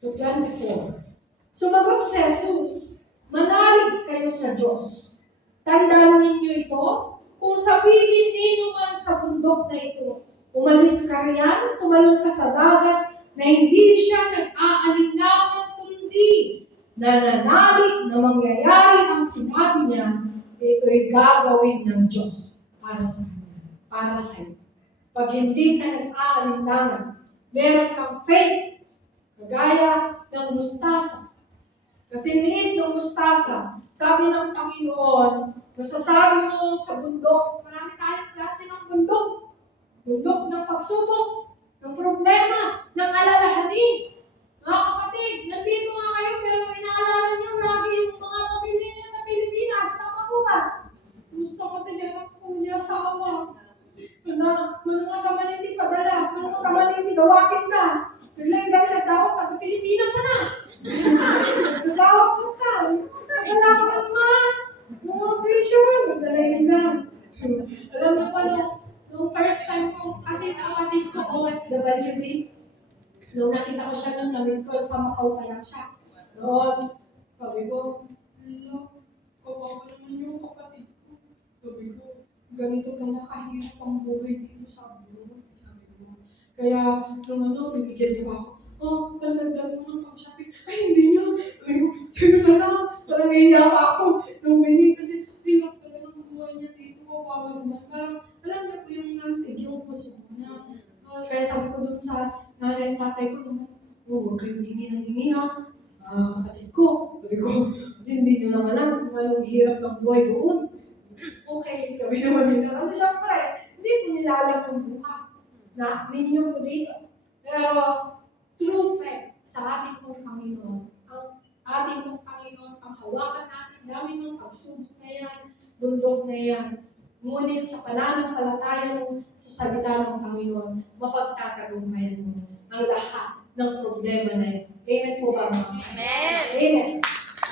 to 24. Sumagot si Jesus, manalig kayo sa Diyos. Tandaan ninyo ito, kung sabihin ninyo man sa bundok na ito, umalis ka riyan, tumalon ka sa dagat, na hindi siya nag-aalinlangan kundi nananalig na mangyayari ang sinabi niya, ito'y gagawin ng Diyos para sa kanya, para sa iyo. Pag hindi ka nag-aalinlangan, meron kang faith, kagaya ng mustasa. Kasi liit ng mustasa, sabi ng Panginoon, masasabi mo sa bundok, marami tayong klase ng bundok. Bundok ng pagsubok, ng problema, ng alalahanin. Mga kapatid, nandito nga kayo pero inaalala nyo lagi yung mga pamilya nyo sa Pilipinas. Tama po ba? Gusto ko tayo ng kuya sa awa. Mga taman hindi padala, mga taman hindi gawakin na. Biglang kami nagdawat taga Pilipinas na. Nagdawat ko ta. Nagdalaman ma. Nutrition. Nagdalayin na. Alam mo pa nung first time ko, kasi nakapatid ko OFW din. Nung nakita ko siya nung namin ko sa Macau pa lang siya. Noon, sabi ko, kawawa naman yung kapatid ko. Sabi ko, ganito pala kahirap ang buhay dito sa abroad. Sabi ko. Kaya, nung bibigyan niyo ako, pandagdag mo ng pang-shopping. Ay, hindi na. Sabi na lang. Parang nahiya pa ako. Nung mini, kasi hirap pala ng buhay niya dito. Kawawa naman. Parang, alam niyo po yung nantig, yung puso niya. Kaya sabi ko dun sa nanay at tatay ko naman, huwag kayong hingi ng hingi ha. Kapatid ko. Sabi ko, kasi hindi nyo naman alam kung anong hirap ng buhay doon. Okay, sabi naman nila. Kasi syempre, hindi ko nila alam yung buhay na ninyo po dito. Pero, true faith sa ating pong Panginoon, ang ating pong Panginoon, ang hawakan natin, dami ng pagsubok na yan, bundok na yan. Ngunit sa pananampalataya mo sa salita ng Panginoon, mapagtatagumpayan mo ang lahat ng problema na yan. Amen po ba mga? Amen. Amen.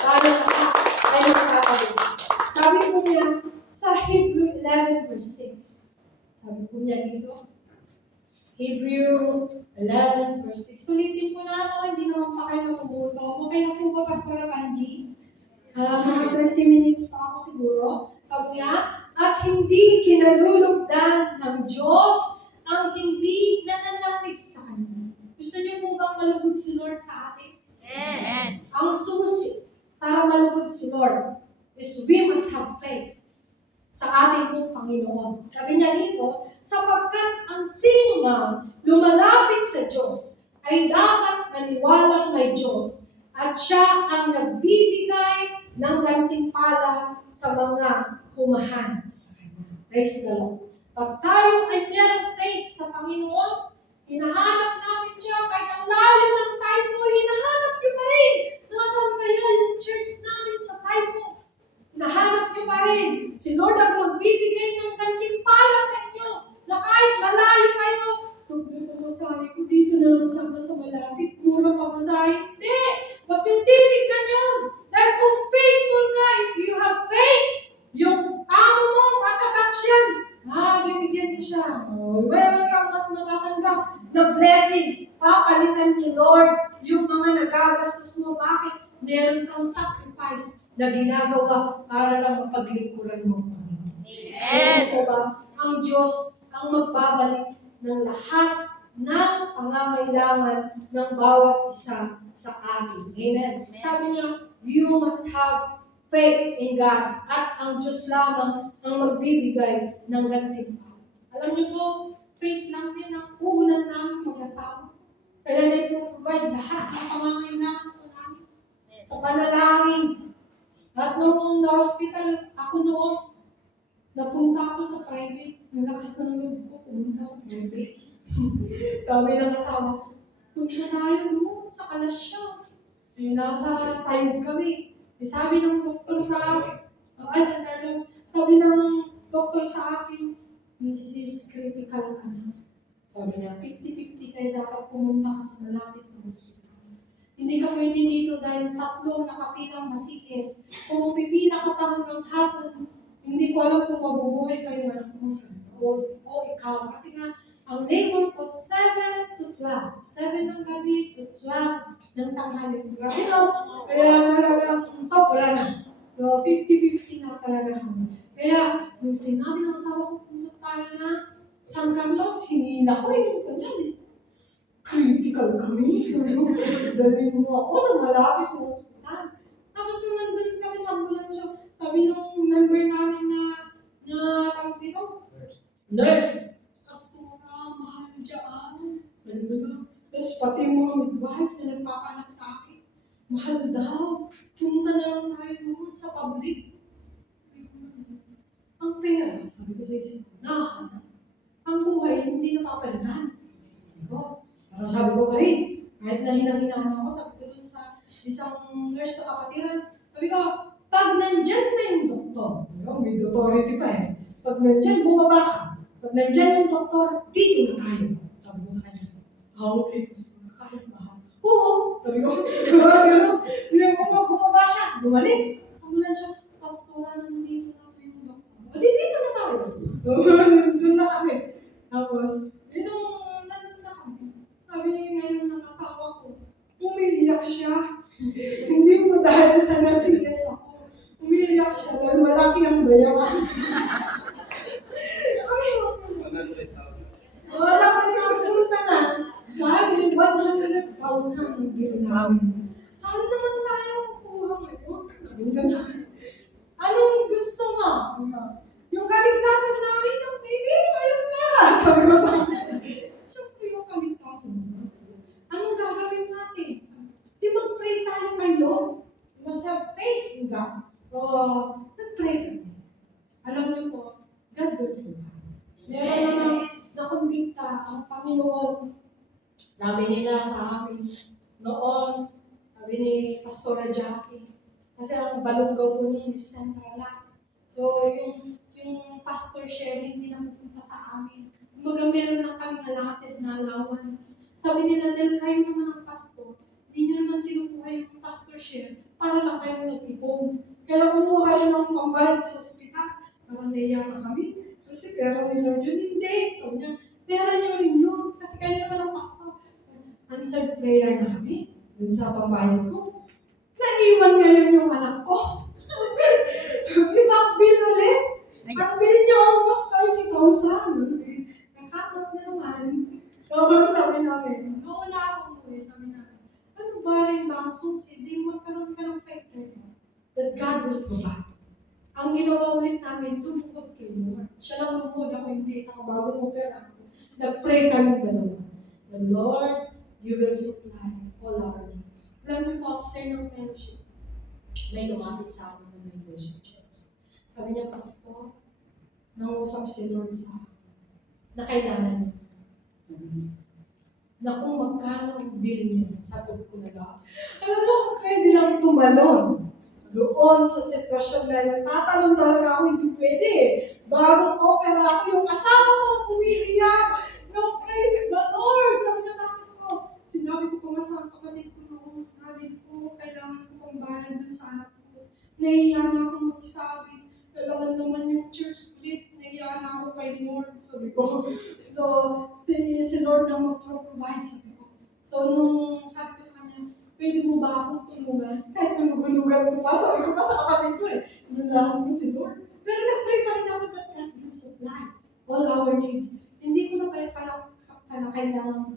Lalo na ay makakatagumpay. Sabi po niya sa Hebrew 11 verse 6. Sabi po niya dito, Hebrew 11 verse 6. Sulitin ko na ako, hindi naman pa kayo nakubuto. Okay na po ba, Pastor Angie? Mga 20 minutes pa ako siguro. Sabi niya, at hindi kinalulugdan ng Diyos ang hindi nananalig sa Kanya. Gusto niyo po bang malugod si Lord sa atin? Amen. Ang susi para malugod si Lord is we must have faith sa ating pong Panginoon. Sabi niya dito, sapagkat ang sino mang lumalapit sa Diyos ay dapat maniwalang may Diyos at siya ang nagbibigay ng gantimpala sa mga humahanap sa Kanya. Praise the Lord. Pag tayo ay merong faith sa Panginoon, hinahanap natin siya, kahit ang layo ng tayo mo, hinahanap niyo pa rin. Nasaan kaya yung church namin sa Taipo? Nahanap niyo pa rin. Si Lord ang magbibigay ng gantimpala sa inyo na kahit malayo kayo, "Doble pamasahe ko dito na lang sana sa malapit, mura pamasahe." Hindi! Huwag yung titignan yun. Dahil kung faithful ka, if you have faith, yung amo mo, matatouch yan. Bibigyan mo siya. Meron kang mas matatanggap na blessing. Papalitan ni Lord yung mga nagagastos mo. Bakit? Meron kang sacrifice na ginagawa para lang mapaglingkuran mo. Amen po ba? Ang Diyos ang magbabalik ng lahat ng pangangailangan ng bawat isa sa atin. Amen. Sabi niya, you must have faith in God at ang Diyos lamang ang magbibigay ng gantimpala. Alam niyo po, faith lang din ang uunan namin mag-asawa. Kaya na i-provide lahat ng pangangailangan po namin sa panalangin. At nung na-hospital ako noon, napunta ako sa private. Ang lakas ng loob ko, pumunta sa private. Sabi ng kasama ko, punta na tayo doon sa Kalasya. Nasa tayog kami. Sabi ng doktor sa akin, sabi ng doktor sa akin, Mrs. Critical ka na. Sabi niya, 50-50 kayo dapat pumunta ka sa malapit na hospital. Hindi ka pwede dito dahil tatlong nakapilang masikis. Kung pipila ka pa hanggang hapon, hindi ko alam kung mabubuhay kayo anak mo sa o ikaw. Kasi nga, Ang labor ko, 7 to 12. 7 ng gabi to 12 ng tanghali. Grabe no? Kaya talagang sobra na. So, 50-50 na talaga kami. Kaya, nung sinabi ng asawa ko, punta tayo na San Carlos, hinila ko yung kanya. Critical kami. Dalhin mo ako sa malapit na hospital. Tapos nung nandun kami sa ambulansya, sabi nung member namin na tawag dito, nurse. Pastora, mahal dyan. Sabi ko na, tapos pati mga midwife na nagpapanak sa akin, mahal daw. Punta na lang tayo noon sa public. Ang pera, sabi ko sa isip ko, ang buhay hindi napapalitan. Sabi ko, parang sabi ko pa rin, kahit na hinang-hinaan ako, sabi ko dun sa isang nurse na kapatiran, sabi ko, pag nandyan na yung doktor, may authority pa eh, pag nandyan, bumaba ka. Pag nandyan yung doktor, dito na tayo. Sabi ko sa kanya, okay, gusto na kahit mahal. Oo, sabi ko, hindi ko bumaba siya, bumalik. Samulan siya, pastora, nandito na po yung doktor. O, dito na tayo. Doon na kami. Tapos, nandun na kami. Sabi ngayon ng asawa ko, umiiyak siya. Hindi mo dahil sa nasigas ako. Umiiyak siya dahil malaki ang bayaran. Sabi na, punta na. Sabi, 100,000 ang bill namin. Saan naman tayo kukuha ngayon? Sabi niya sa akin, anong gusto mo? Yung kaligtasan namin, yung baby, o yung pera? Sabi ko sa akin, siyempre yung kaligtasan mo. Anong gagawin natin? Di mag-pray tayo kay Lord. You must have faith in God. Nag-pray kami. Alam niyo po, God will do that. Meron naman nakumbikta ang Panginoon. Sabi nila sa amin noon, sabi ni Pastora Jackie, kasi ang balunggaw po nun is centralized. So, yung pastor share hindi na pupunta sa amin. Kumbaga meron lang kami allotted na allowance. Sabi nila, dahil kayo naman ang pastor, hindi nyo naman kinukuha yung pastor share para lang kayo nag-ipon. Kaya kumuha kayo ng pambayad sa ospital. Parang naiyak kami. Kasi pera ni Lord yun, hindi. Sabi niya, pera niyo rin yun. Kasi kayo naman ang pastor. Answered prayer namin. Dun sa pambayad ko. Naiwan ngayon yung anak ko. Pinakbil ulit. Ang bill niya almost 30,000. Nakakot naman. So, sabi namin, noon na akong uwi, sabi namin, ano ba rin ba ang susi? Di magkaroon ka ng faith that God will provide. Ang ginawa ulit namin, tumukod kay Lord. Siya lang lumukod, ako hindi. Ako bagong opera. Nag-pray kami dalawa. The Lord, you will supply all our needs. Alam niyo po, after ng fellowship, may lumapit sa akin ng Universal Church. Sabi niya, Pastor, nangusap si Lord sa akin na kailangan niyo. Sabi niya, na kung magkano ang bill niyo, sagot ko na lang. Alam mo, pwede lang tumalon. Doon sa sitwasyon na yun, tatalon talaga ako, hindi pwede. Bagong opera ako, yung asawa ko, umiiyak. No, praise the Lord! Sabi niya, bakit ko? Sinabi ko pa nga sa kapatid ko noon, kapatid ko, kailangan ko pang bayad dun sa anak ko. Nahiya na akong magsabi. Kailangan naman yung church split, nahiya na ako kay Lord, sabi ko. So, si Lord na mag-provide, sabi ko. So, nung sabi ko sa kanya, pwede mo ba akong tulungan? Kahit manugulugan ko pa, sabi ko pa sa kapatid ko eh. Inunahan ko si Lord. Pero nag-pray pa rin ako that God will supply all our needs. Hindi ko na kailangan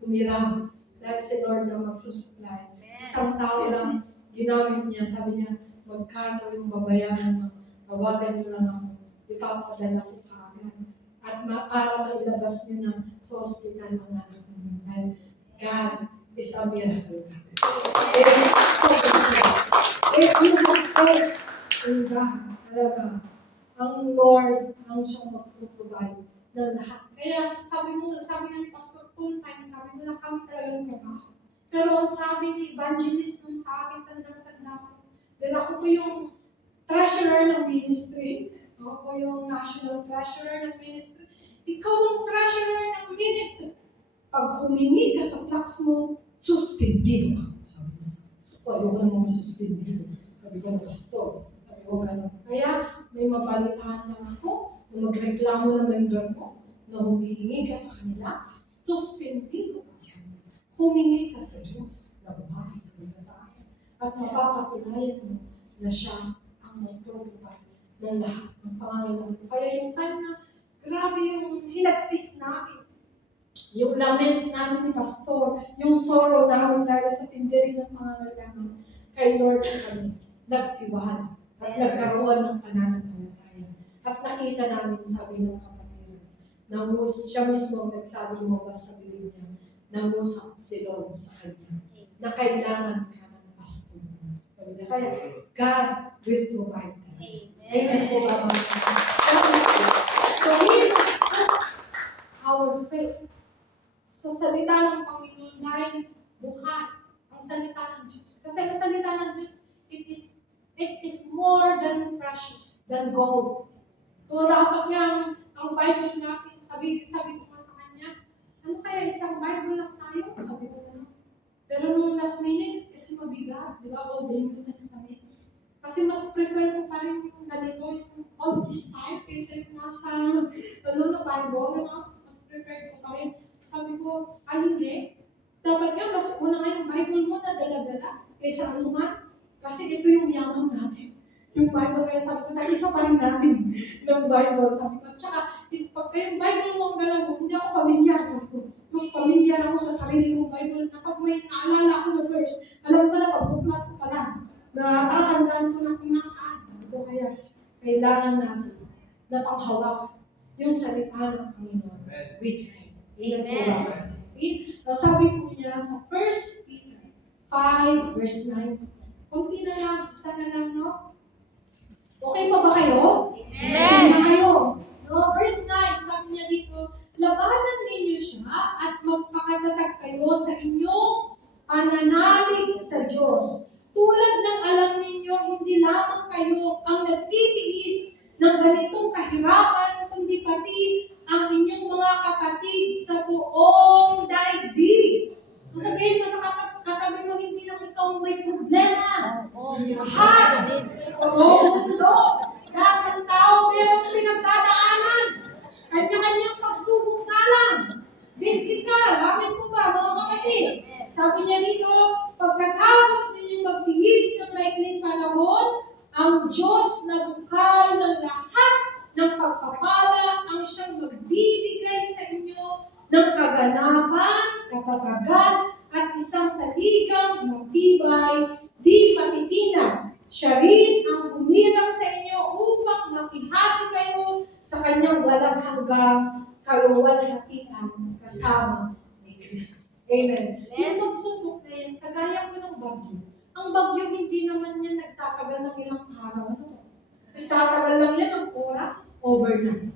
humiram. Dahil si Lord na magsusupply. Isang tao lang ginamit niya, sabi niya, magkano yung babayaran mo, tawagan niyo lang ako, ipapadala ko kaagad. At para mailabas niyo na sa hospital ang anak niyo. Dahil God is a miracle God. If you have faith in God, talaga, ang Lord ang siyang mag-provide ng lahat. Kaya sabi nga ni Pastor, full time, sabi mo na kami talagang trabaho. Pero ang sabi ni evangelist nung sa akin, tanda ko, dahil ako po yung treasurer ng ministry, ako po yung national treasurer ng ministry, ikaw ang treasurer ng ministry. Pag humingi ka sa flux mo, suspendido ka. Sabi ko, ayoko naman masuspendido. Sabi ko, pastor. Sabi ko, gano'n. Kaya, may mabalitaan lang ako, kung magreklamo na member mo, na humihingi ka sa kanila, suspendin ka sa kanila. Humingi ka sa Diyos na buhay sa akin. At mapapatunayan mo na siya ang mag-provide ng lahat ng pangangailangan. Kaya yung time na grabe yung hinagpis namin, yung lament namin ni Pastor, yung sorrow namin dahil sa tindirin ng pangangailangan, kay Lord kami nagtiwala at nagkaroon ng pananampalataya. At nakita namin, sabi ng kapatid, na siya mismo nagsabi mo ba sa bibig niya, nangusap si Lord sa kanya, na kailangan ka ng pastor. Kaya, God will provide that. Amen po ba mga kapatid? So, we put our faith sa salita ng Panginoon dahil buhay ang salita ng Diyos. Kasi ang salita ng Diyos, it is more than precious, than gold. So, dapat nga ang Bible natin, sabi ko nga sa kanya, ano kaya isang Bible lang tayo? Sabi ko na. Pero nung last minute, kasi mabigat, di ba? All the New Testament. Kasi mas prefer ko pa rin yung ganito, yung all this time, kaysa yung nasa, na Bible, mas prefer ko pa rin. Sabi ko, hindi. Dapat nga, mas una nga yung Bible mo na dala-dala, kaysa anuman. Kasi ito yung yaman natin. Yung Bible, kaya sabi ko, isa pa rin natin ng Bible. Sabi ko, tsaka, pagka yung Bible mo ang dala mo, hindi ako pamilyar. Sabi ko, mas pamilyar ako sa sarili kong Bible na pag may naalala ako na verse, alam ko na pagbuklat ko pala, na tatandaan ko na kung nasaan. Sabi ko, kaya kailangan natin na panghawakan yung salita ng Panginoon with faith. Amen. Sabi po niya sa 1 Peter 5 verse 9. Kunti na lang, isa na lang, no? Okay pa ba kayo? Amen. Na kayo. No? Verse 9, sabi niya dito, labanan ninyo siya at magpakatatag kayo sa inyong pananalig sa Diyos. Tulad ng alam ninyo, hindi lamang kayo ang nagtitiis ng ganitong kahirapan, kundi pati ang inyong mga kapatid sa buong daigdig. Sabihin mo sa katabi mo, hindi lang ikaw may problema. Lahat. Lahat ng tao mayroong pinagdadaanan. Kanya-kanyang pagsubok ka lang. Bigli ka, amin po ba mga kapatid? Sabi niya dito, pagkatapos ninyong magtiis ng maikling panahon, ang Diyos na bukal ng lahat ng pagpapala ang siyang magbibigay sa inyo ng kaganapan, katatagan, at isang saligang matibay, di matitinag. Siya rin ang humilang sa inyo upang makihati kayo sa kanyang walang hanggang kaluwalhatian kasama ni Kristo. Amen. Yung pagsubok na yan, kagaya ko ng bagyo. Ang bagyo hindi naman yan nagtatagal ng ilang araw. Nagtatagal lang yan ng oras, overnight.